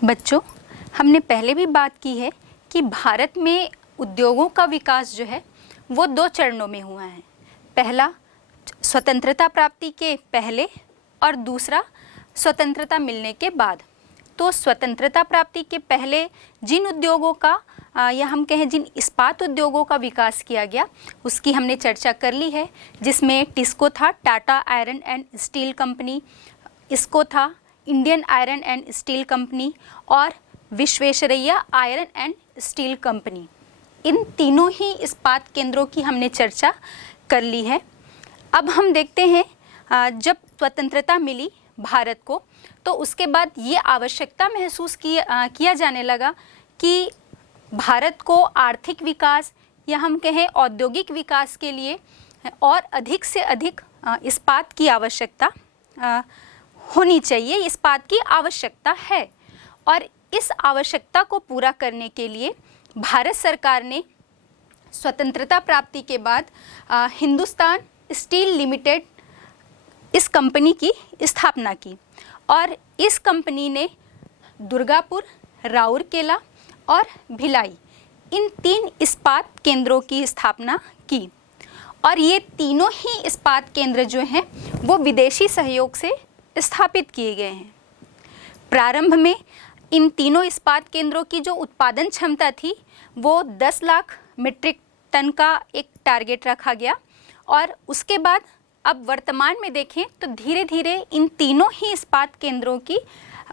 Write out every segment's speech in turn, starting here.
बच्चों, हमने पहले भी बात की है कि भारत में उद्योगों का विकास जो है वो 2 चरणों में हुआ है। पहला स्वतंत्रता प्राप्ति के पहले और दूसरा स्वतंत्रता मिलने के बाद। तो स्वतंत्रता प्राप्ति के पहले जिन उद्योगों का या हम कहें जिन इस्पात उद्योगों का विकास किया गया उसकी हमने चर्चा कर ली है, जिसमें टिस्को था, Tata iron and steel company, इसको था Indian iron and steel company और Visvesvaraya iron and steel company. इन तीनों ही इस्पात केंद्रों की हमने चर्चा कर ली है। अब हम देखते हैं जब स्वतंत्रता मिली भारत को तो उसके बाद ये आवश्यकता महसूस किया जाने लगा कि भारत को आर्थिक विकास या हम कहें औद्योगिक विकास के लिए और अधिक से अधिक इस्पात की आवश्यकता होनी चाहिए, इस्पात की आवश्यकता है। और इस आवश्यकता को पूरा करने के लिए भारत सरकार ने स्वतंत्रता प्राप्ति के बाद हिंदुस्तान स्टील लिमिटेड इस कंपनी की स्थापना की और इस कंपनी ने दुर्गापुर, राउरकेला और भिलाई इन 3 इस्पात केंद्रों की स्थापना की। और ये तीनों ही इस्पात केंद्र जो हैं वो विदेशी सहयोग से स्थापित किए गए हैं। प्रारंभ में इन तीनों इस्पात केंद्रों की जो उत्पादन क्षमता थी वो 10 लाख मीट्रिक टन का एक टारगेट रखा गया और उसके बाद अब वर्तमान में देखें तो धीरे धीरे इन तीनों ही इस्पात केंद्रों की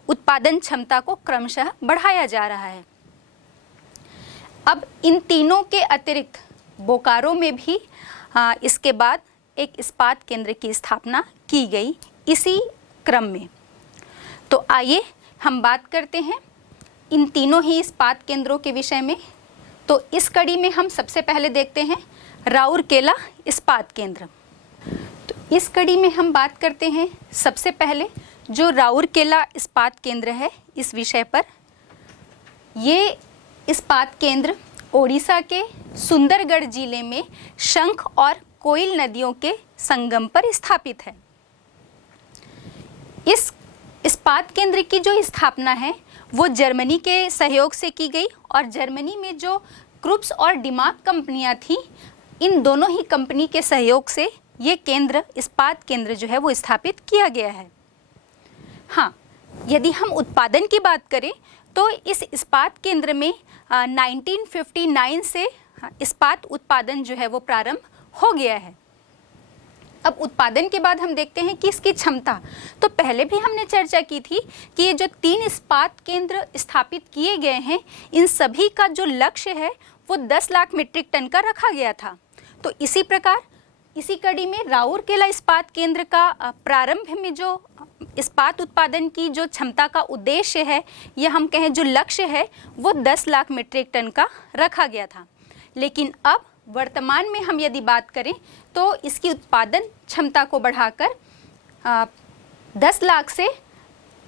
उत्पादन क्षमता को क्रमशः बढ़ाया जा रहा है। अब इन तीनों के अतिरिक्त बोकारो में भी इसके बाद एक इस्पात केंद्र की स्थापना की गई इसी क्रम में। तो आइए हम बात करते हैं इन तीनों ही इस्पात केंद्रों के विषय में। तो इस कड़ी में हम सबसे पहले देखते हैं राउरकेला इस्पात केंद्र। तो इस कड़ी में हम बात करते हैं सबसे पहले जो राउरकेला इस्पात केंद्र है इस विषय पर। ये इस्पात केंद्र ओडिशा के सुंदरगढ़ जिले में शंख और कोयल नदियों के संगम पर स्थापित है। इस इस्पात केंद्र की जो स्थापना है वो जर्मनी के सहयोग से की गई और जर्मनी में जो क्रुप्स और डिमाक कंपनियां थी इन दोनों ही कंपनी के सहयोग से ये केंद्र इस्पात केंद्र जो है वो स्थापित किया गया है। हाँ, यदि हम उत्पादन की बात करें तो इस इस्पात केंद्र में 1959 से इस्पात उत्पादन जो है वो प्रारंभ हो गया है। अब उत्पादन के बाद हम देखते हैं कि इसकी क्षमता, तो पहले भी हमने चर्चा की थी कि ये जो 3 इस्पात केंद्र स्थापित किए गए हैं इन सभी का जो लक्ष्य है वो 10 लाख मीट्रिक टन का रखा गया था। तो इसी प्रकार इसी कड़ी में राउरकेला इस्पात केंद्र का प्रारंभ में जो इस्पात उत्पादन की जो क्षमता का उद्देश्य है या हम कहें जो लक्ष्य है वो 10 लाख मीट्रिक टन का रखा गया था। लेकिन अब वर्तमान में हम यदि बात करें तो इसकी उत्पादन क्षमता को बढ़ाकर 10 लाख से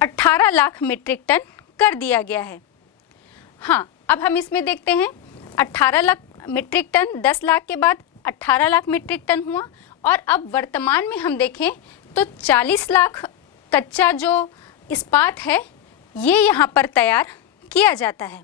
18 लाख मीट्रिक टन कर दिया गया है। हाँ, अब हम इसमें देखते हैं 18 लाख मीट्रिक टन 10 लाख के बाद 18 लाख मीट्रिक टन हुआ और अब वर्तमान में हम देखें तो 40 लाख कच्चा जो इस्पात है ये यहाँ पर तैयार किया जाता है।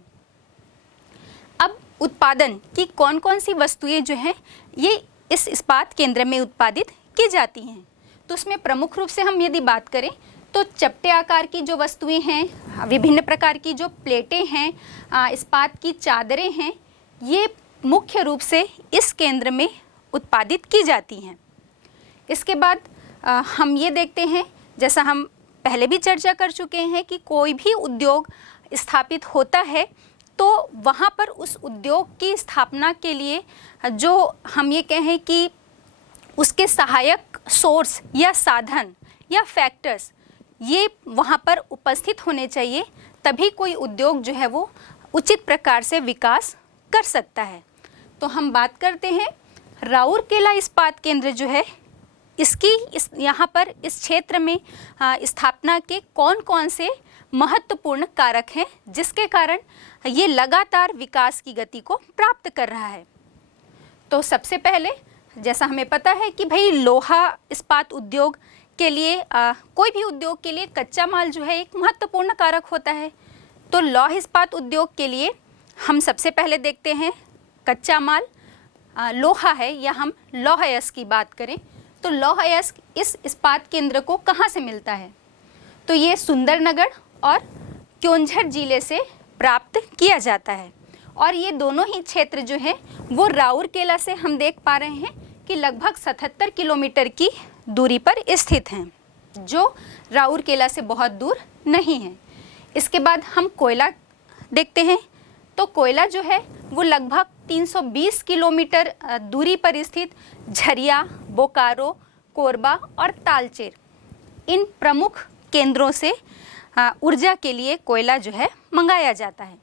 अब उत्पादन की कौन कौन सी वस्तुएं जो हैं ये इस इस्पात केंद्र में उत्पादित की जाती हैं, तो उसमें प्रमुख रूप से हम यदि बात करें तो चपटे आकार की जो वस्तुएं हैं, विभिन्न प्रकार की जो प्लेटें हैं, इस्पात की चादरें हैं, ये मुख्य रूप से इस केंद्र में उत्पादित की जाती हैं। इसके बाद हम ये देखते हैं, जैसा हम पहले भी चर्चा कर चुके हैं कि कोई भी उद्योग स्थापित होता है तो वहाँ पर उस उद्योग की स्थापना के लिए जो हम ये कहें कि उसके सहायक सोर्स या साधन या फैक्टर्स ये वहाँ पर उपस्थित होने चाहिए, तभी कोई उद्योग जो है वो उचित प्रकार से विकास कर सकता है। तो हम बात करते हैं राउरकेला इस्पात केंद्र जो है इसकी यहाँ पर इस क्षेत्र में स्थापना के कौन कौन से महत्वपूर्ण कारक हैं जिसके कारण ये लगातार विकास की गति को प्राप्त कर रहा है। तो सबसे पहले जैसा हमें पता है कि भाई लोहा इस्पात उद्योग के लिए कोई भी उद्योग के लिए कच्चा माल जो है एक महत्वपूर्ण कारक होता है। तो लौह इस्पात उद्योग के लिए हम सबसे पहले देखते हैं कच्चा माल लोहा है, या हम लौह अयस्क की बात करें तो लौह अयस्क इस इस्पात केंद्र को कहाँ से मिलता है, तो ये सुंदरनगर और क्योंझर जिले से प्राप्त किया जाता है। और ये दोनों ही क्षेत्र जो है वो राउरकेला से हम देख पा रहे हैं कि लगभग 77 किलोमीटर की दूरी पर स्थित हैं, जो राउरकेला से बहुत दूर नहीं है। इसके बाद हम कोयला देखते हैं, तो कोयला जो है वो लगभग 320 किलोमीटर दूरी पर स्थित झरिया, बोकारो, कोरबा और तालचेर इन प्रमुख केंद्रों से ऊर्जा के लिए कोयला जो है मंगाया जाता है।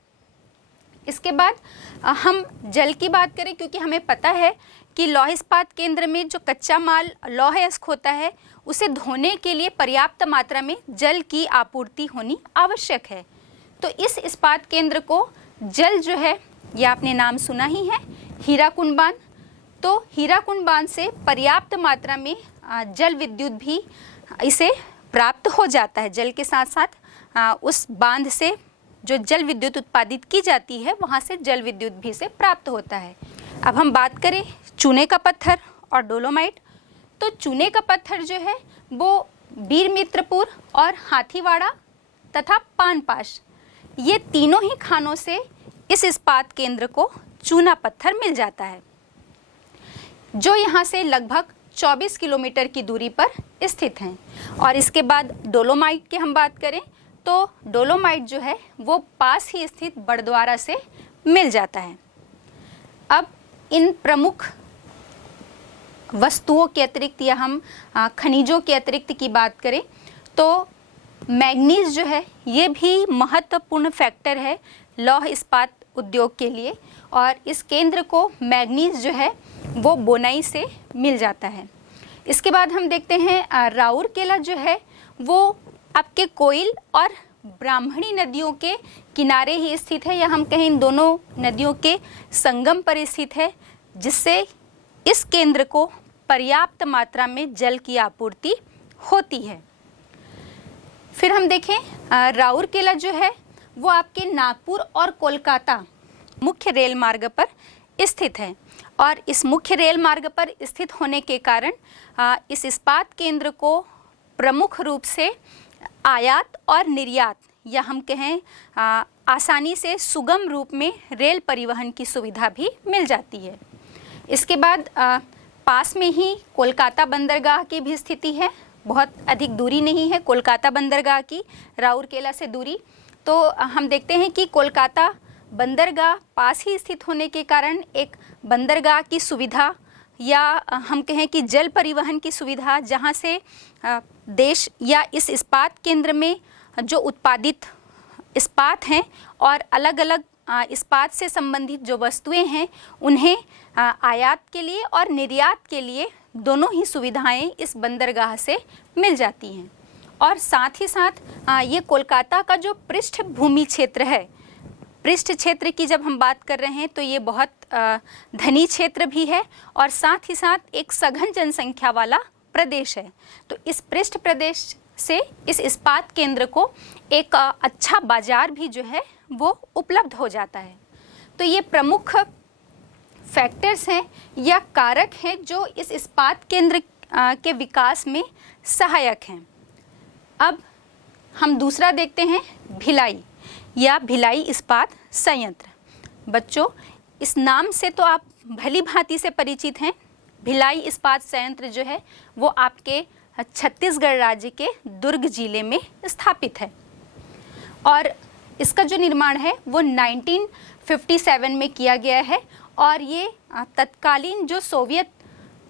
इसके बाद हम जल की बात करें, क्योंकि हमें पता है कि लौह इस्पात केंद्र में जो कच्चा माल लौह अयस्क होता है उसे धोने के लिए पर्याप्त मात्रा में जल की आपूर्ति होनी आवश्यक है। तो इस इस्पात केंद्र को जल जो है, ये आपने नाम सुना ही है, हीराकुंड बांध, तो हीराकुंड बांध से पर्याप्त मात्रा में जल विद्युत भी इसे प्राप्त हो जाता है। जल के साथ साथ उस बांध से जो जल विद्युत उत्पादित की जाती है वहाँ से जल विद्युत भी से प्राप्त होता है। अब हम बात करें चूने का पत्थर और डोलोमाइट, तो चूने का पत्थर जो है वो बीरमित्रपुर और हाथीवाड़ा तथा पानपाश, ये तीनों ही खानों से इस इस्पात केंद्र को चूना पत्थर मिल जाता है, जो यहाँ से लगभग 24 किलोमीटर की दूरी पर स्थित हैं। और इसके बाद डोलोमाइट की हम बात करें तो डोलोमाइट जो है वो पास ही स्थित बड़द्वारा से मिल जाता है। अब इन प्रमुख वस्तुओं के अतिरिक्त या हम खनिजों के अतिरिक्त की बात करें तो मैग्नीज जो है ये भी महत्वपूर्ण फैक्टर है लौह इस्पात उद्योग के लिए, और इस केंद्र को मैग्नीज जो है वो बोनाई से मिल जाता है। इसके बाद हम देखते हैं राउरकेला जो है वो आपके कोइल और ब्राह्मणी नदियों के किनारे ही स्थित है, या हम कहें इन दोनों नदियों के संगम पर स्थित है, जिससे इस केंद्र को पर्याप्त मात्रा में जल की आपूर्ति होती है। फिर हम देखें राउरकेला जो है वो आपके नागपुर और कोलकाता मुख्य रेल मार्ग पर स्थित है, और इस मुख्य रेल मार्ग पर स्थित होने के कारण इस इस्पात केंद्र को प्रमुख रूप से आयात और निर्यात, या हम कहें आसानी से सुगम रूप में रेल परिवहन की सुविधा भी मिल जाती है। इसके बाद पास में ही कोलकाता बंदरगाह की भी स्थिति है, बहुत अधिक दूरी नहीं है कोलकाता बंदरगाह की राउरकेला से दूरी। तो हम देखते हैं कि कोलकाता बंदरगाह पास ही स्थित होने के कारण एक बंदरगाह की सुविधा, या हम कहें कि जल परिवहन की सुविधा, जहां से देश या इस इस्पात केंद्र में जो उत्पादित इस्पात हैं और अलग अलग इस्पात से संबंधित जो वस्तुएं हैं उन्हें आयात के लिए और निर्यात के लिए दोनों ही सुविधाएं इस बंदरगाह से मिल जाती हैं। और साथ ही साथ ये कोलकाता का जो पृष्ठभूमि क्षेत्र है, पृष्ठ क्षेत्र की जब हम बात कर रहे हैं तो ये बहुत धनी क्षेत्र भी है और साथ ही साथ एक सघन जनसंख्या वाला प्रदेश है। तो इस पृष्ठ प्रदेश से इस इस्पात केंद्र को एक अच्छा बाजार भी जो है वो उपलब्ध हो जाता है। तो ये प्रमुख फैक्टर्स हैं या कारक हैं जो इस इस्पात केंद्र के विकास में सहायक हैं। अब हम दूसरा देखते हैं भिलाई या भिलाई इस्पात संयंत्र। बच्चों, इस नाम से तो आप भली भांति से परिचित हैं। भिलाई इस्पात संयंत्र जो है वो आपके छत्तीसगढ़ राज्य के दुर्ग जिले में स्थापित है और इसका जो निर्माण है वो 1957 में किया गया है और ये तत्कालीन जो सोवियत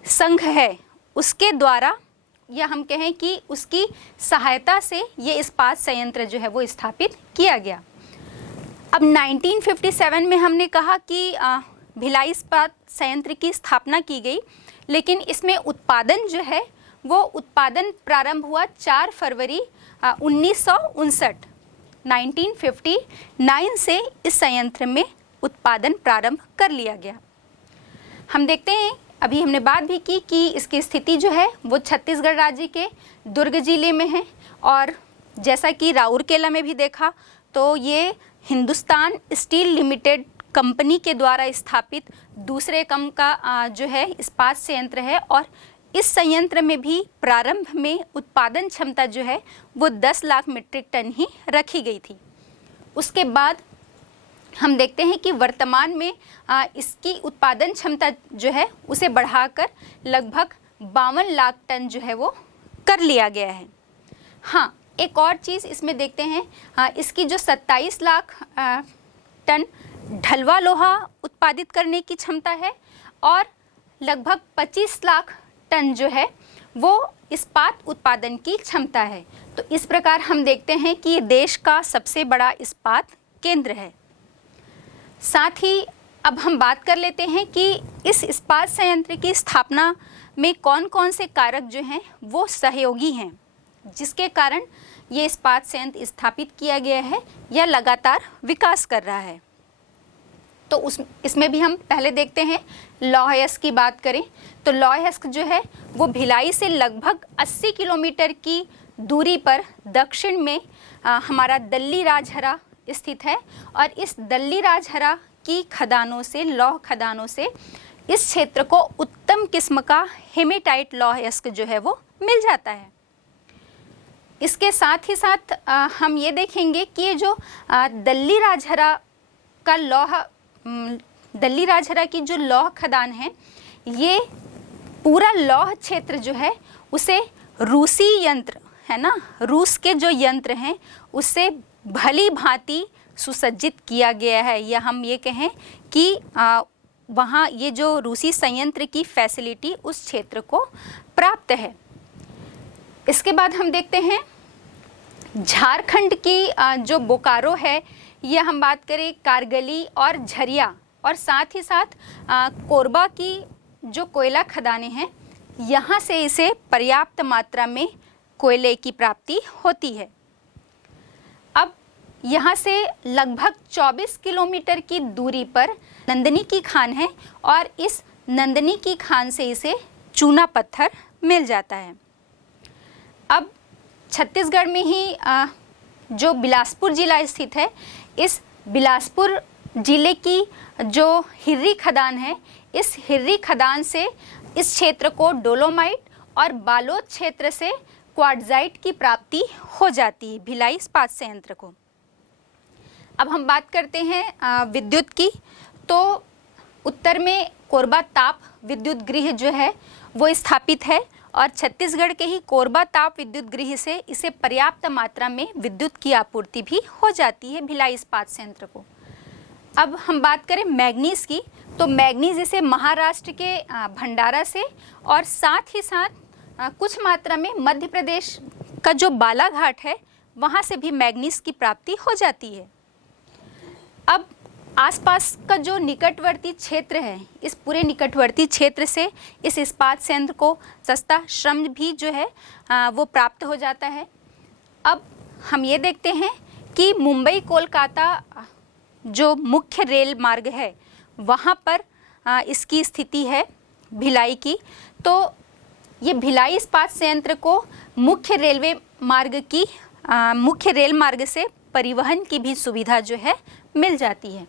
संघ है उसके द्वारा या हम कहें कि उसकी सहायता से ये इस्पात संयंत्र जो है वो स्थापित किया गया। अब 1957 में हमने कहा कि भिलाई इस्पात संयंत्र की स्थापना की गई, लेकिन इसमें उत्पादन जो है वो उत्पादन प्रारंभ हुआ 4 फरवरी 1959 से इस संयंत्र में उत्पादन प्रारंभ कर लिया गया। हम देखते हैं, अभी हमने बात भी की कि इसकी स्थिति जो है वो छत्तीसगढ़ राज्य के दुर्ग जिले में है और जैसा कि राउरकेला में भी देखा तो ये हिंदुस्तान स्टील लिमिटेड कंपनी के द्वारा स्थापित दूसरे क्रम का जो है इस्पात संयंत्र है और इस संयंत्र में भी प्रारंभ में उत्पादन क्षमता जो है वो 10 लाख मीट्रिक टन ही रखी गई थी। उसके बाद हम देखते हैं कि वर्तमान में इसकी उत्पादन क्षमता जो है उसे बढ़ाकर लगभग 52 लाख टन जो है वो कर लिया गया है। हाँ, एक और चीज़ इसमें देखते हैं, इसकी जो 27 लाख टन ढलवा लोहा उत्पादित करने की क्षमता है और लगभग 25 लाख टन जो है वो इस्पात उत्पादन की क्षमता है। तो इस प्रकार हम देखते हैं कि ये देश का सबसे बड़ा इस्पात केंद्र है। साथ ही अब हम बात कर लेते हैं कि इस इस्पात संयंत्र की स्थापना में कौन कौन से कारक जो हैं वो सहयोगी हैं, जिसके कारण ये इस्पात संयंत्र स्थापित किया गया है या लगातार विकास कर रहा है। तो इसमें भी हम पहले देखते हैं लौह अयस्क की बात करें तो लौह अयस्क जो है वो भिलाई से लगभग 80 किलोमीटर की दूरी पर दक्षिण में हमारा दल्ली राजहरा स्थित है और इस दल्ली राजहरा की खदानों से, लौह खदानों से इस क्षेत्र को उत्तम किस्म का हेमेटाइट लौह अयस्क जो है वो मिल जाता है। इसके साथ ही साथ हम ये देखेंगे कि ये जो दल्ली राजहरा का दल्ली राजहरा की जो लौह खदान है, ये पूरा लौह क्षेत्र जो है उसे रूसी यंत्र है ना, रूस के जो यंत्र हैं उससे भली भांति सुसज्जित किया गया है, या हम ये कहें कि वहाँ ये जो रूसी संयंत्र की फैसिलिटी उस क्षेत्र को प्राप्त है। इसके बाद हम देखते हैं झारखंड की जो बोकारो है, ये हम बात करें कारगली और झरिया और साथ ही साथ कोरबा की जो कोयला खदानें हैं, यहाँ से इसे पर्याप्त मात्रा में कोयले की प्राप्ति होती है। अब यहाँ से लगभग 24 किलोमीटर की दूरी पर नंदनी की खान है और इस नंदनी की खान से इसे चूना पत्थर मिल जाता है। अब छत्तीसगढ़ में ही जो बिलासपुर जिला स्थित है, इस बिलासपुर जिले की जो हिर्री खदान है, इस हिर्री खदान से इस क्षेत्र को डोलोमाइट और बालोद क्षेत्र से क्वार्ट्जाइट की प्राप्ति हो जाती है भिलाई इस्पात संयंत्र को। अब हम बात करते हैं विद्युत की, तो उत्तर में कोरबा ताप विद्युत गृह जो है वो स्थापित है और छत्तीसगढ़ के ही कोरबा ताप विद्युत गृह से इसे पर्याप्त मात्रा में विद्युत की आपूर्ति भी हो जाती है भिलाई इस्पात संयंत्र को। अब हम बात करें मैग्नीज की, तो मैग्नीज इसे महाराष्ट्र के भंडारा से और साथ ही साथ कुछ मात्रा में मध्य प्रदेश का जो बालाघाट है वहाँ से भी मैग्नीज की प्राप्ति हो जाती है। अब आसपास का जो निकटवर्ती क्षेत्र है, इस पूरे निकटवर्ती क्षेत्र से इस इस्पात संयंत्र को सस्ता श्रम भी जो है वो प्राप्त हो जाता है। अब हम ये देखते हैं कि मुंबई कोलकाता जो मुख्य रेल मार्ग है वहाँ पर इसकी स्थिति है भिलाई की, तो ये भिलाई इस्पात संयंत्र को मुख्य रेल मार्ग से परिवहन की भी सुविधा जो है मिल जाती है।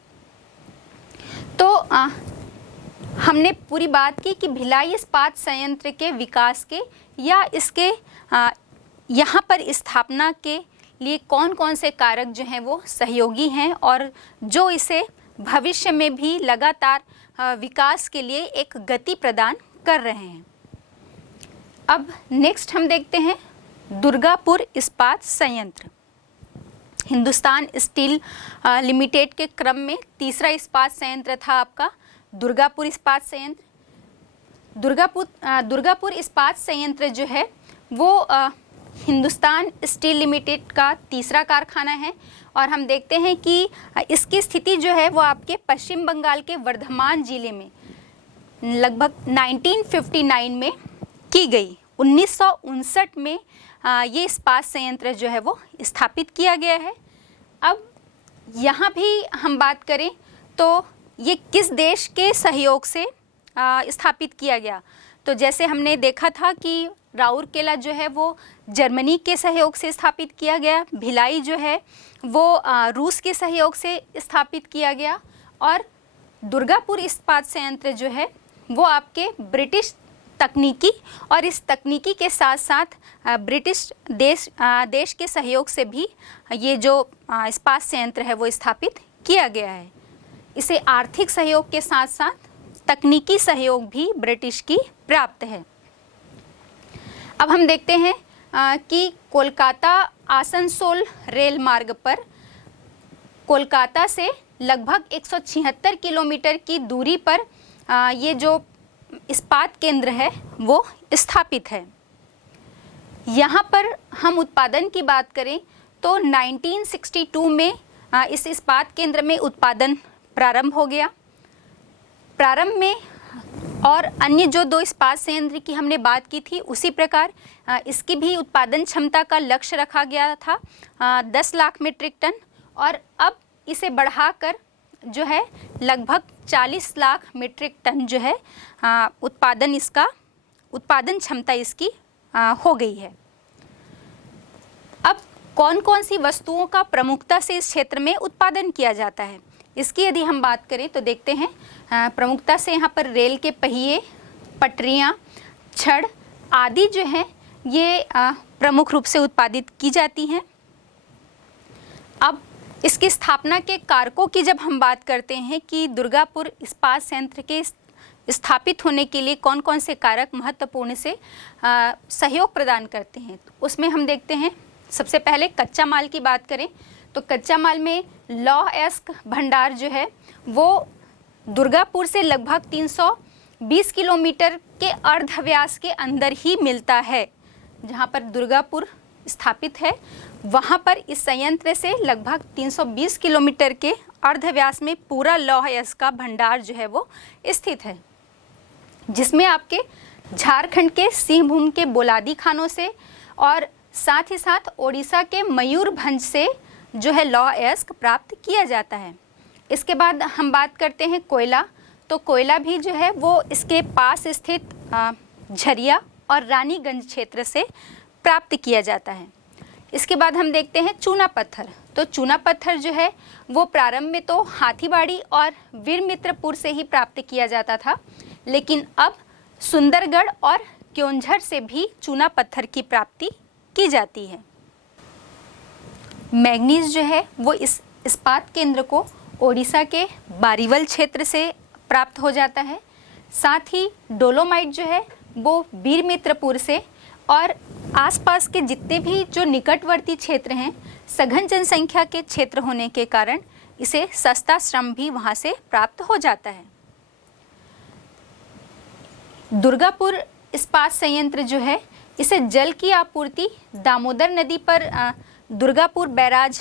तो हमने पूरी बात की कि भिलाई इस्पात संयंत्र के विकास के या इसके यहाँ पर स्थापना के लिए कौन कौन से कारक जो हैं वो सहयोगी हैं और जो इसे भविष्य में भी लगातार विकास के लिए एक गति प्रदान कर रहे हैं। अब नेक्स्ट हम देखते हैं दुर्गापुर इस्पात संयंत्र। हिंदुस्तान स्टील लिमिटेड के क्रम में तीसरा इस्पात संयंत्र था आपका दुर्गापुर इस्पात संयंत्र। दुर्गापुर इस्पात संयंत्र जो है वो हिंदुस्तान स्टील लिमिटेड का तीसरा कारखाना है और हम देखते हैं कि इसकी स्थिति जो है वो आपके पश्चिम बंगाल के वर्धमान जिले में लगभग 1959 में की गई। 1959 में ये इस्पात संयंत्र जो है वो स्थापित किया गया है। अब यहाँ भी हम बात करें तो ये किस देश के सहयोग से स्थापित किया गया, तो जैसे हमने देखा था कि राउरकेला जो है वो जर्मनी के सहयोग से स्थापित किया गया, भिलाई जो है वो रूस के सहयोग से स्थापित किया गया, और दुर्गापुर इस्पात संयंत्र जो है वो आपके ब्रिटिश तकनीकी और इस तकनीकी के साथ साथ ब्रिटिश देश के सहयोग से भी ये जो इस्पात संयंत्र है वो स्थापित किया गया है। इसे आर्थिक सहयोग के साथ साथ तकनीकी सहयोग भी ब्रिटिश की प्राप्त है। अब हम देखते हैं कि कोलकाता आसनसोल रेल मार्ग पर कोलकाता से लगभग 176 किलोमीटर की दूरी पर ये जो इस्पात केंद्र है वो स्थापित है। यहाँ पर हम उत्पादन की बात करें तो 1962 में इस इस्पात केंद्र में उत्पादन प्रारंभ हो गया। प्रारंभ में और अन्य जो दो इस्पात संयंत्र की हमने बात की थी उसी प्रकार इसकी भी उत्पादन क्षमता का लक्ष्य रखा गया था 10 लाख मीट्रिक टन, और अब इसे बढ़ाकर जो है लगभग 40 लाख मीट्रिक टन जो है उत्पादन क्षमता इसकी हो गई है। अब कौन कौन सी वस्तुओं का प्रमुखता से इस क्षेत्र में उत्पादन किया जाता है, इसकी यदि हम बात करें तो देखते हैं प्रमुखता से यहाँ पर रेल के पहिए, पटरियाँ, छड़ आदि जो है ये प्रमुख रूप से उत्पादित की जाती हैं। अब इसकी स्थापना के कारकों की जब हम बात करते हैं कि दुर्गापुर इस्पात संयंत्र के स्थापित होने के लिए कौन कौन से कारक महत्वपूर्ण से सहयोग प्रदान करते हैं, तो उसमें हम देखते हैं सबसे पहले कच्चा माल की बात करें तो कच्चा माल में लौह अयस्क भंडार जो है वो दुर्गापुर से लगभग 320 किलोमीटर के अर्धव्यास के अंदर ही मिलता है। जहाँ पर दुर्गापुर स्थापित है वहाँ पर इस संयंत्र से लगभग 320 किलोमीटर के अर्धव्यास में पूरा लौह अयस्क का भंडार जो है वो स्थित है, जिसमें आपके झारखंड के सिंहभूम के बोलादी खानों से और साथ ही साथ ओडिशा के मयूरभंज से जो है लौह अयस्क प्राप्त किया जाता है। इसके बाद हम बात करते हैं कोयला, तो कोयला भी जो है वो इसके पास स्थित झरिया और रानीगंज क्षेत्र से प्राप्त किया जाता है। इसके बाद हम देखते हैं चूना पत्थर, तो चूना पत्थर जो है वो प्रारंभ में तो हाथीबाड़ी और वीरमित्रपुर से ही प्राप्त किया जाता था, लेकिन अब सुंदरगढ़ और क्योंझर से भी चूना पत्थर की प्राप्ति की जाती है। मैग्नीज जो है वो इस इस्पात केंद्र को ओडिशा के बारीवल क्षेत्र से प्राप्त हो जाता है। साथ ही डोलोमाइट जो है वो वीरमित्रपुर से, और आसपास के जितने भी जो निकटवर्ती क्षेत्र हैं सघन जनसंख्या के क्षेत्र होने के कारण इसे सस्ता श्रम भी वहाँ से प्राप्त हो जाता है। दुर्गापुर इस्पात संयंत्र जो है इसे जल की आपूर्ति दामोदर नदी पर दुर्गापुर बैराज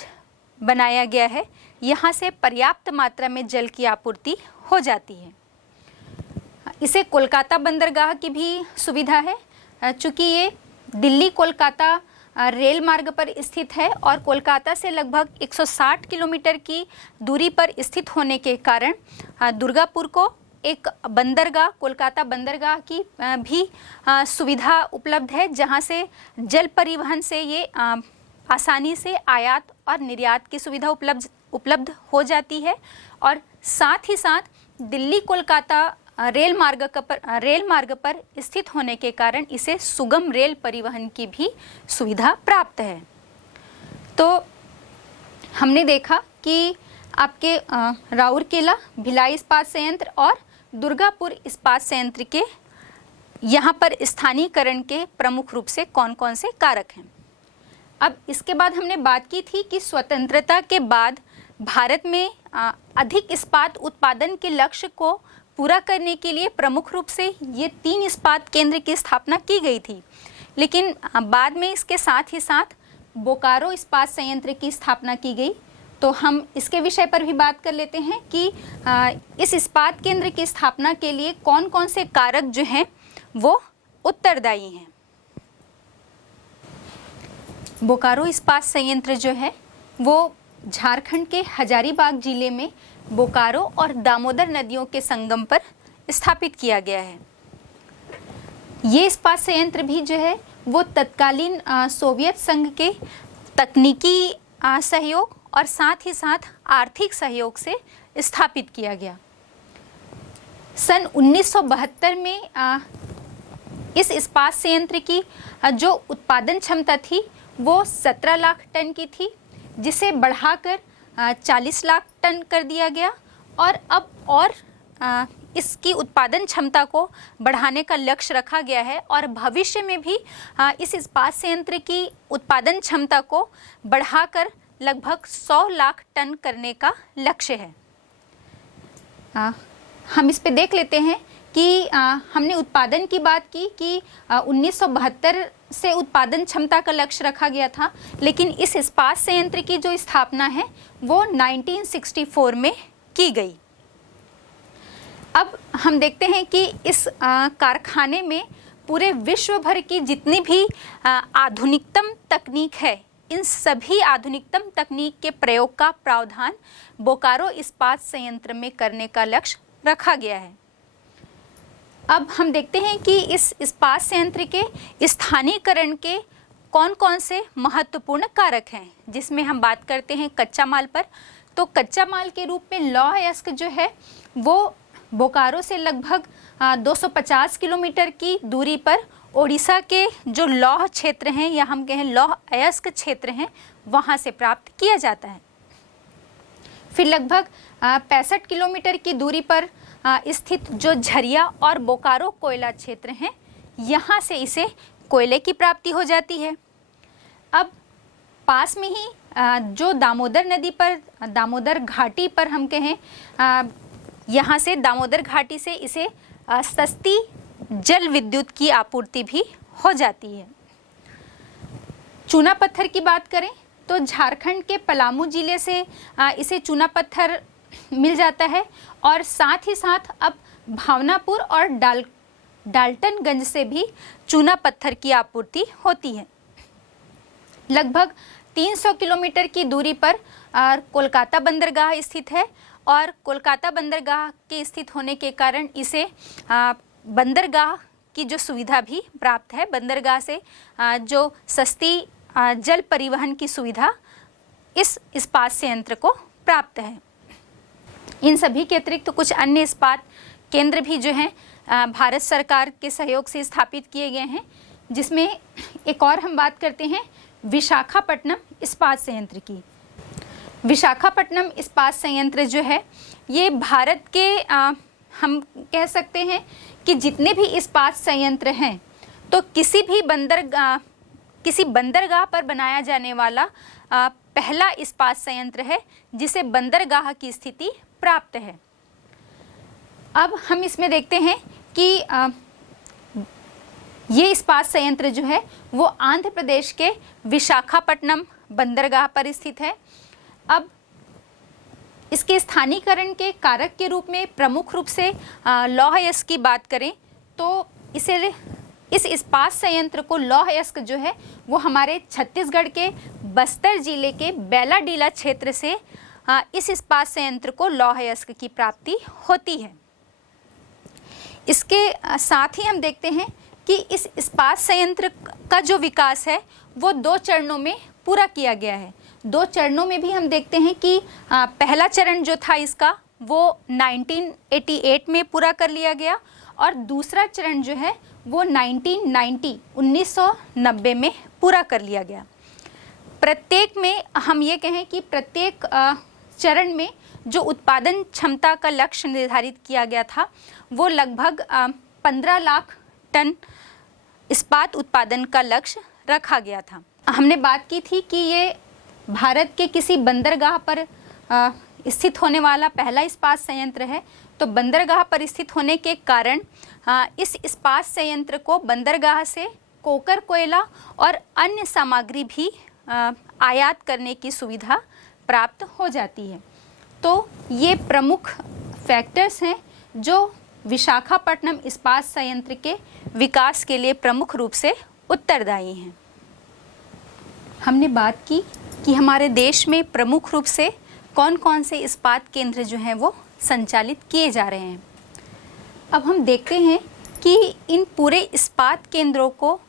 बनाया गया है, यहाँ से पर्याप्त मात्रा में जल की आपूर्ति हो जाती है। इसे कोलकाता बंदरगाह की भी सुविधा है, चूँकि ये दिल्ली कोलकाता रेल मार्ग पर स्थित है और कोलकाता से लगभग 160 किलोमीटर की दूरी पर स्थित होने के कारण दुर्गापुर को एक बंदरगाह, कोलकाता बंदरगाह की भी सुविधा उपलब्ध है, जहां से जल परिवहन से ये आसानी से आयात और निर्यात की सुविधा उपलब्ध हो जाती है। और साथ ही साथ दिल्ली कोलकाता रेल मार्ग पर स्थित होने के कारण इसे सुगम रेल परिवहन की भी सुविधा प्राप्त है। तो हमने देखा कि आपके राउरकेला, भिलाई इस्पात संयंत्र और दुर्गापुर इस्पात संयंत्र के यहाँ पर स्थानीयकरण के प्रमुख रूप से कौन कौन से कारक हैं। अब इसके बाद हमने बात की थी कि स्वतंत्रता के बाद भारत में अधिक इस्पात उत्पादन के लक्ष्य को पूरा करने के लिए प्रमुख रूप से ये 3 इस्पात केंद्र की स्थापना की गई थी, लेकिन बाद में इसके साथ ही साथ बोकारो इस्पात संयंत्र की स्थापना की गई। तो हम इसके विषय पर भी बात कर लेते हैं कि इस इस्पात केंद्र की स्थापना के लिए कौन कौन से कारक जो हैं वो उत्तरदायी हैं। बोकारो इस्पात संयंत्र जो है वो झारखंड के हजारीबाग जिले में बोकारो और दामोदर नदियों के संगम पर स्थापित किया गया है। ये इस्पात संयंत्र भी जो है वो तत्कालीन सोवियत संघ के तकनीकी सहयोग और साथ ही साथ आर्थिक सहयोग से स्थापित किया गया। सन 1972 में इस इस्पात संयंत्र की जो उत्पादन क्षमता थी वो 17 लाख टन की थी, जिसे बढ़ाकर 40 लाख टन कर दिया गया और अब इसकी उत्पादन क्षमता को बढ़ाने का लक्ष्य रखा गया है और भविष्य में भी इस इस्पात संयंत्र की उत्पादन क्षमता को बढ़ाकर लगभग 100 लाख टन करने का लक्ष्य है। हम इस पे देख लेते हैं कि हमने उत्पादन की बात की कि 1972 से उत्पादन क्षमता का लक्ष्य रखा गया था, लेकिन इस इस्पात संयंत्र की जो स्थापना है वो 1964 में की गई। अब हम देखते हैं कि इस कारखाने में पूरे विश्व भर की जितनी भी आधुनिकतम तकनीक है, इन सभी आधुनिकतम तकनीक के प्रयोग का प्रावधान बोकारो इस्पात संयंत्र में करने का लक्ष्य रखा गया है। अब हम देखते हैं कि इस इस्पात संयंत्र के स्थानीयकरण के कौन कौन से महत्वपूर्ण कारक हैं, जिसमें हम बात करते हैं कच्चा माल पर। तो कच्चा माल के रूप में लौह अयस्क जो है वो बोकारो से लगभग 250 किलोमीटर की दूरी पर ओडिशा के जो लौह क्षेत्र हैं या हम कहें लौह अयस्क क्षेत्र हैं, वहाँ से प्राप्त किया जाता है। फिर लगभग 65 किलोमीटर की दूरी पर स्थित जो झरिया और बोकारो कोयला क्षेत्र हैं, यहाँ से इसे कोयले की प्राप्ति हो जाती है। अब पास में ही जो दामोदर नदी पर, दामोदर घाटी पर हम कहें, यहाँ से दामोदर घाटी से इसे सस्ती जल विद्युत की आपूर्ति भी हो जाती है। चूना पत्थर की बात करें तो झारखंड के पलामू जिले से इसे चूना पत्थर मिल जाता है और साथ ही साथ अब भावनापुर और डाल्टनगंज से भी चूना पत्थर की आपूर्ति होती है। लगभग 300 किलोमीटर की दूरी पर कोलकाता बंदरगाह स्थित है और कोलकाता बंदरगाह के स्थित होने के कारण इसे बंदरगाह की जो सुविधा भी प्राप्त है। बंदरगाह से जो सस्ती जल परिवहन की सुविधा इस इस्पात संयंत्र को प्राप्त है। इन सभी के अतिरिक्त तो कुछ अन्य इस्पात केंद्र भी जो हैं भारत सरकार के सहयोग से स्थापित किए गए हैं, जिसमें एक और हम बात करते हैं विशाखापट्टनम इस्पात संयंत्र की। विशाखापट्टनम इस्पात संयंत्र जो है ये भारत के हम कह सकते हैं कि जितने भी इस्पात संयंत्र हैं तो किसी बंदरगाह पर बनाया जाने वाला पहला इस्पात संयंत्र है जिसे बंदरगाह की स्थिति प्राप्त है। अब हम इसमें देखते हैं कि ये इस्पात संयंत्र जो है वो आंध्र प्रदेश के विशाखापट्टनम बंदरगाह पर स्थित है। अब इसके स्थानीयकरण के कारक के रूप में प्रमुख रूप से लौह अयस्क की बात करें तो इस इस्पात संयंत्र को लौह अयस्क जो है वो हमारे छत्तीसगढ़ के बस्तर जिले के बैलाडीला क्षेत्र से इस इस्पात संयंत्र को लौह अयस्क की प्राप्ति होती है। इसके साथ ही हम देखते हैं कि इस इस्पात संयंत्र का जो विकास है वो 2 चरणों में पूरा किया गया है। 2 चरणों में भी हम देखते हैं कि पहला चरण जो था इसका वो 1988 में पूरा कर लिया गया और दूसरा चरण जो है वो 1990 में पूरा कर लिया गया। प्रत्येक में हम ये कहें कि प्रत्येक चरण में जो उत्पादन क्षमता का लक्ष्य निर्धारित किया गया था वो लगभग 15 लाख टन इस्पात उत्पादन का लक्ष्य रखा गया था। हमने बात की थी कि ये भारत के किसी बंदरगाह पर स्थित होने वाला पहला इस्पात संयंत्र है। तो बंदरगाह पर स्थित होने के कारण इस इस्पात संयंत्र को बंदरगाह से कोकर कोयला और अन्य सामग्री भी आयात करने की सुविधा प्राप्त हो जाती है। तो ये प्रमुख फैक्टर्स हैं जो विशाखापट्टनम इस्पात संयंत्र के विकास के लिए प्रमुख रूप से उत्तरदायी हैं। हमने बात की कि हमारे देश में प्रमुख रूप से कौन कौन से इस्पात केंद्र जो हैं वो संचालित किए जा रहे हैं। अब हम देखते हैं कि इन पूरे इस्पात केंद्रों को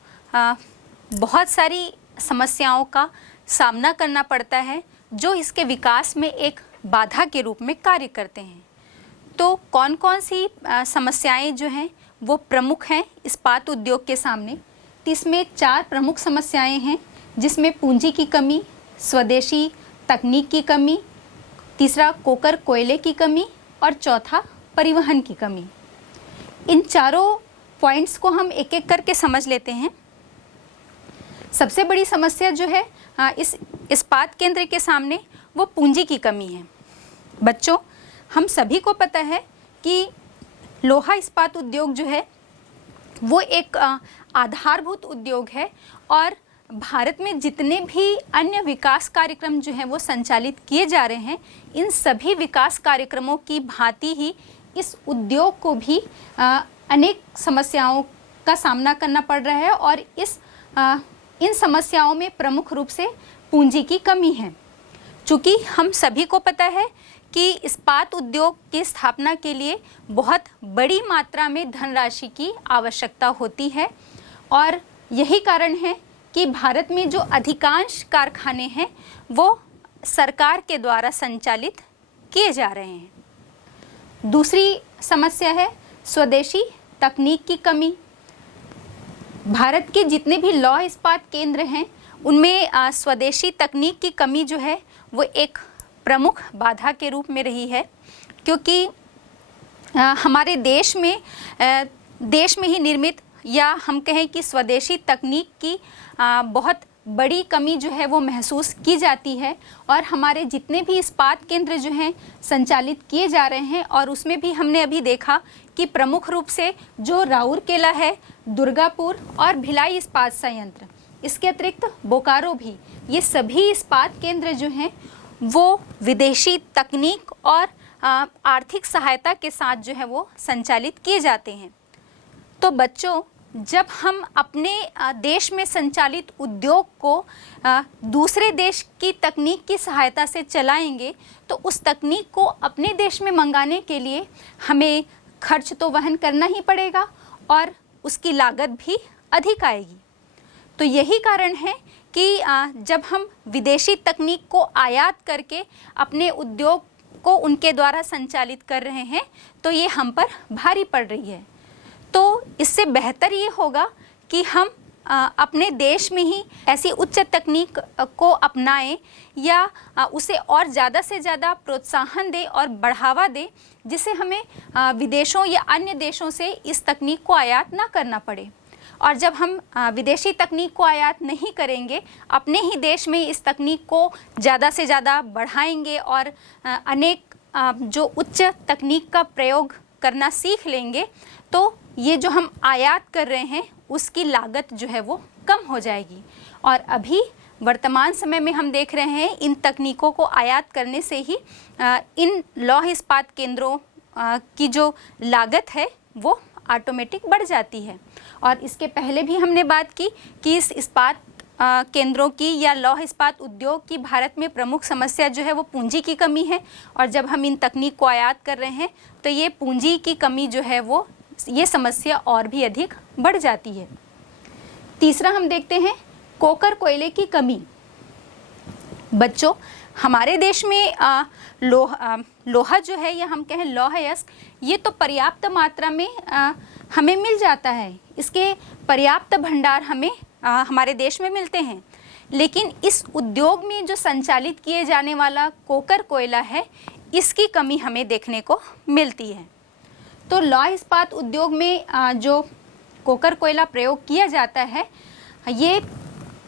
बहुत सारी समस्याओं का सामना करना पड़ता है जो इसके विकास में एक बाधा के रूप में कार्य करते हैं। तो कौन कौन सी समस्याएं जो हैं वो प्रमुख हैं इस्पात उद्योग के सामने। तो इसमें 4 प्रमुख समस्याएं हैं, जिसमें पूंजी की कमी, स्वदेशी तकनीक की कमी, तीसरा कोकर कोयले की कमी और चौथा परिवहन की कमी। इन चारों पॉइंट्स को हम एक एक करके समझ लेते हैं। सबसे बड़ी समस्या जो है इस इस्पात केंद्र के सामने वो पूंजी की कमी है। बच्चों, हम सभी को पता है कि लोहा इस्पात उद्योग जो है वो एक आधारभूत उद्योग है और भारत में जितने भी अन्य विकास कार्यक्रम जो हैं वो संचालित किए जा रहे हैं, इन सभी विकास कार्यक्रमों की भांति ही इस उद्योग को भी अनेक समस्याओं का सामना करना पड़ रहा है और इन समस्याओं में प्रमुख रूप से पूंजी की कमी है। चूँकि हम सभी को पता है कि इस्पात उद्योग की स्थापना के लिए बहुत बड़ी मात्रा में धनराशि की आवश्यकता होती है और यही कारण है कि भारत में जो अधिकांश कारखाने हैं वो सरकार के द्वारा संचालित किए जा रहे हैं। दूसरी समस्या है स्वदेशी तकनीक की कमी। भारत के जितने भी लौह इस्पात केंद्र हैं उनमें स्वदेशी तकनीक की कमी जो है वो एक प्रमुख बाधा के रूप में रही है, क्योंकि हमारे देश में ही निर्मित या हम कहें कि स्वदेशी तकनीक की बहुत बड़ी कमी जो है वो महसूस की जाती है और हमारे जितने भी इस्पात केंद्र जो हैं संचालित किए जा रहे हैं और उसमें भी हमने अभी देखा कि प्रमुख रूप से जो राउरकेला है, दुर्गापुर और भिलाई इस्पात संयंत्र, इसके अतिरिक्त बोकारो भी, ये सभी इस्पात केंद्र जो हैं वो विदेशी तकनीक और आर्थिक सहायता के साथ जो है वो संचालित किए जाते हैं। तो बच्चों, जब हम अपने देश में संचालित उद्योग को दूसरे देश की तकनीक की सहायता से चलाएंगे तो उस तकनीक को अपने देश में मंगाने के लिए हमें खर्च तो वहन करना ही पड़ेगा और उसकी लागत भी अधिक आएगी। तो यही कारण है कि जब हम विदेशी तकनीक को आयात करके अपने उद्योग को उनके द्वारा संचालित कर रहे हैं तो ये हम पर भारी पड़ रही है। तो इससे बेहतर ये होगा कि हम अपने देश में ही ऐसी उच्च तकनीक को अपनाएं या उसे और ज़्यादा से ज़्यादा प्रोत्साहन दें और बढ़ावा दें, जिससे हमें विदेशों या अन्य देशों से इस तकनीक को आयात ना करना पड़े। और जब हम विदेशी तकनीक को आयात नहीं करेंगे, अपने ही देश में इस तकनीक को ज़्यादा से ज़्यादा बढ़ाएंगे और अनेक जो उच्च तकनीक का प्रयोग करना सीख लेंगे, तो ये जो हम आयात कर रहे हैं उसकी लागत जो है वो कम हो जाएगी। और अभी वर्तमान समय में हम देख रहे हैं इन तकनीकों को आयात करने से ही इन लौह इस्पात केंद्रों की जो लागत है वो ऑटोमेटिक बढ़ जाती है। और इसके पहले भी हमने बात की कि इस इस्पात केंद्रों की या लौह इस्पात उद्योग की भारत में प्रमुख समस्या जो है वो पूंजी की कमी है और जब हम इन तकनीक को आयात कर रहे हैं तो ये पूंजी की कमी जो है वो ये समस्या और भी अधिक बढ़ जाती है। तीसरा हम देखते हैं कोकर कोयले की कमी। बच्चों, हमारे देश में लोहा जो है या हम कहें लौह अयस्क, ये तो पर्याप्त मात्रा में हमें मिल जाता है। इसके पर्याप्त भंडार हमें हमारे देश में मिलते हैं, लेकिन इस उद्योग में जो संचालित किए जाने वाला कोकर कोयला है, इसकी कमी हमें देखने को मिलती है। तो लौह इस्पात उद्योग में जो कोकर कोयला प्रयोग किया जाता है, ये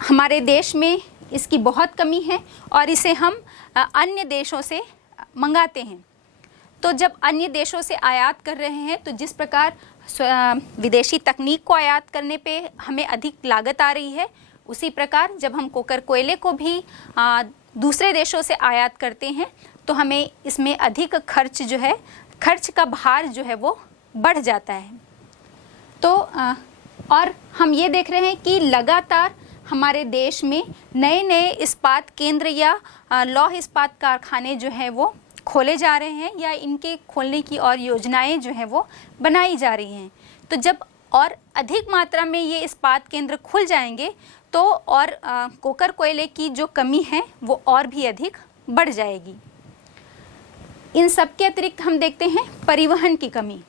हमारे देश में इसकी बहुत कमी है और इसे हम अन्य देशों से मंगाते हैं। तो जब अन्य देशों से आयात कर रहे हैं तो जिस प्रकार विदेशी तकनीक को आयात करने पे हमें अधिक लागत आ रही है, उसी प्रकार जब हम कोकर कोयले को भी दूसरे देशों से आयात करते हैं तो हमें इसमें अधिक खर्च का भार जो है वो बढ़ जाता है। तो और हम ये देख रहे हैं कि लगातार हमारे देश में नए नए इस्पात केंद्र या लौह इस्पात कारखाने जो हैं वो खोले जा रहे हैं या इनके खोलने की और योजनाएं जो हैं वो बनाई जा रही हैं। तो जब और अधिक मात्रा में ये इस्पात केंद्र खुल जाएंगे तो और कोकर कोयले की जो कमी है वो और भी अधिक बढ़ जाएगी। इन सब के अतिरिक्त हम देखते हैं परिवहन की कमी।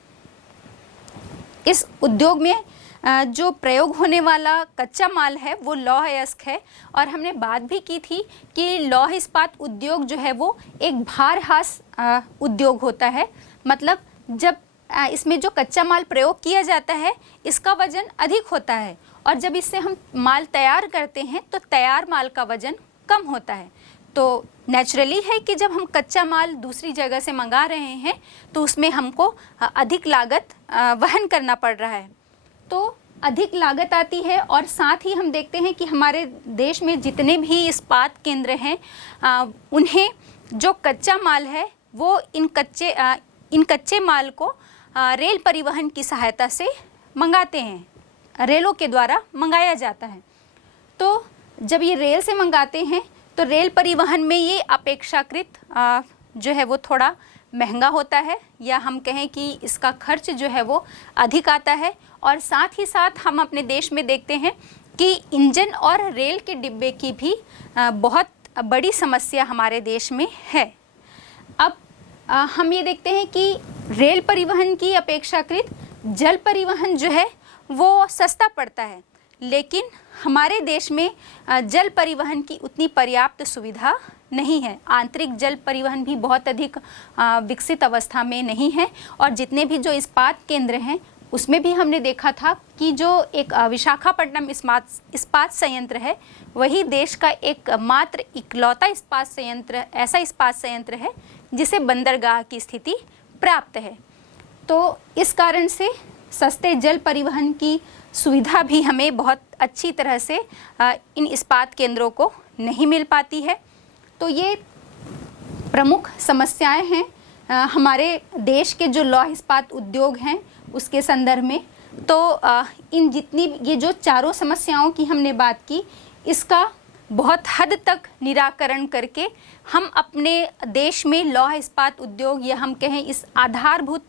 इस उद्योग में जो प्रयोग होने वाला कच्चा माल है वो लौह अयस्क है, और हमने बात भी की थी कि लौह इस्पात उद्योग जो है वो एक भारहास उद्योग होता है। मतलब जब इसमें जो कच्चा माल प्रयोग किया जाता है इसका वजन अधिक होता है, और जब इससे हम माल तैयार करते हैं तो तैयार माल का वजन कम होता है। तो नेचुरली है कि जब हम कच्चा माल दूसरी जगह से मंगा रहे हैं तो उसमें हमको अधिक लागत वहन करना पड़ रहा है, तो अधिक लागत आती है। और साथ ही हम देखते हैं कि हमारे देश में जितने भी इस्पात केंद्र हैं उन्हें जो कच्चा माल है वो इन कच्चे माल को रेल परिवहन की सहायता से मंगाते हैं, रेलों के द्वारा मंगाया जाता है। तो जब ये रेल से मंगाते हैं तो रेल परिवहन में ये अपेक्षाकृत जो है वो थोड़ा महंगा होता है, या हम कहें कि इसका खर्च जो है वो अधिक आता है। और साथ ही साथ हम अपने देश में देखते हैं कि इंजन और रेल के डिब्बे की भी बहुत बड़ी समस्या हमारे देश में है। अब हम ये देखते हैं कि रेल परिवहन की अपेक्षाकृत जल परिवहन जो है वो सस्ता पड़ता है, लेकिन हमारे देश में जल परिवहन की उतनी पर्याप्त सुविधा नहीं है। आंतरिक जल परिवहन भी बहुत अधिक विकसित अवस्था में नहीं है, और जितने भी जो इस्पात केंद्र हैं उसमें भी हमने देखा था कि जो एक विशाखापट्टनम इस्पात संयंत्र है वही देश का एक मात्र इकलौता ऐसा इस्पात संयंत्र है जिसे बंदरगाह की स्थिति प्राप्त है। तो इस कारण से सस्ते जल परिवहन की सुविधा भी हमें बहुत अच्छी तरह से इन इस्पात केंद्रों को नहीं मिल पाती है। तो ये प्रमुख समस्याएं हैं हमारे देश के जो लौह इस्पात उद्योग हैं उसके संदर्भ में। तो इन जितनी ये जो चारों समस्याओं की हमने बात की, इसका बहुत हद तक निराकरण करके हम अपने देश में लौह इस्पात उद्योग, या हम कहें इस आधारभूत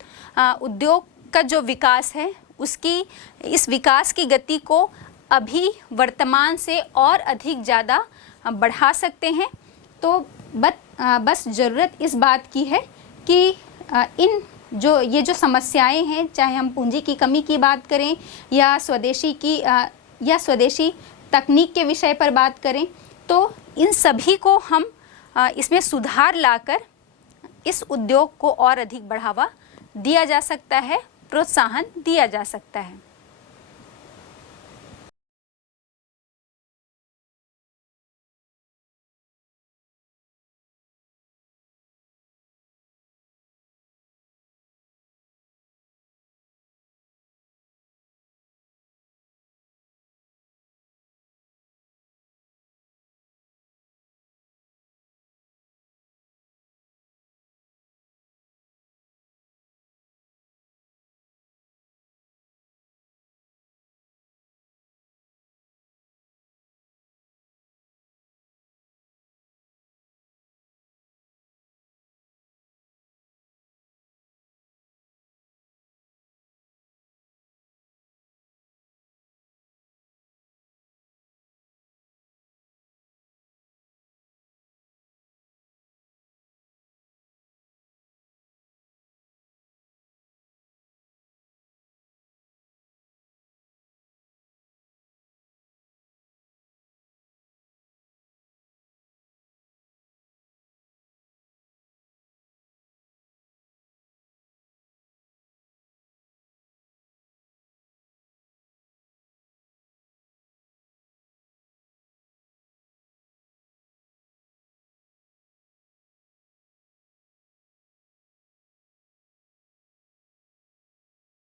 उद्योग का जो विकास है उसकी इस विकास की गति को अभी वर्तमान से और अधिक ज़्यादा बढ़ा सकते हैं। तो बस ज़रूरत इस बात की है कि ये जो समस्याएं हैं, चाहे हम पूंजी की कमी की बात करें या स्वदेशी तकनीक के विषय पर बात करें, तो इन सभी को हम इसमें सुधार लाकर इस उद्योग को और अधिक बढ़ावा दिया जा सकता है, प्रोत्साहन दिया जा सकता है।